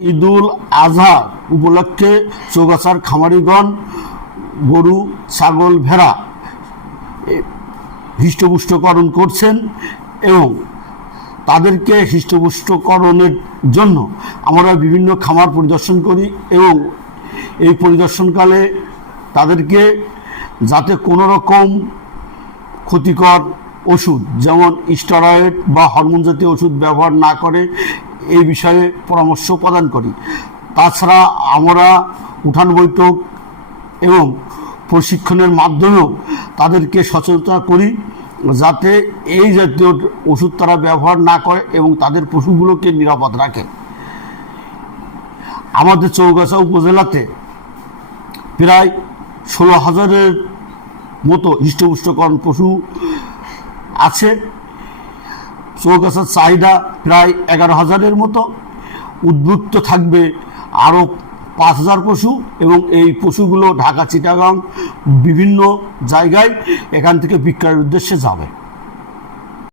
ঈদুল আজহা উপলক্ষে চৌগাছার খামারিগণ গরু, ছাগল, ভেড়া হৃষ্টপুষ্টকরণ করছেন এবং তাদেরকে হৃষ্টপুষ্টকরণের জন্য আমরা বিভিন্ন খামার পরিদর্শন করি এবং এই পরিদর্শনকালে তাদেরকে যাতে কোনো রকম ক্ষতিকর ওষুধ যেমন স্টেরয়েড বা হরমোন জাতীয় ওষুধ ব্যবহার না করে এই বিষয়ে পরামর্শ প্রদান করি। তাছাড়া আমরা উঠান বৈঠক এবং প্রশিক্ষণের মাধ্যমেও তাদেরকে সচেতন করি যাতে এই জাতীয় ওষুধ তারা ব্যবহার না করে এবং তাদের পশুগুলোকে নিরাপদ রাখে। আমাদের চৌগাছা উপজেলাতে প্রায় 16,000-এর মতো হৃষ্টপুষ্টকরণ পশু আছে। চৌগাছার চাহিদা প্রায় 11,000-এর মতো। উদ্বুদ্ধ থাকবে আরও 5,000 পশু এবং এই পশুগুলো ঢাকা, চিটাগাং বিভিন্ন জায়গায় এখান থেকে বিক্রয়ের উদ্দেশ্যে যাবে।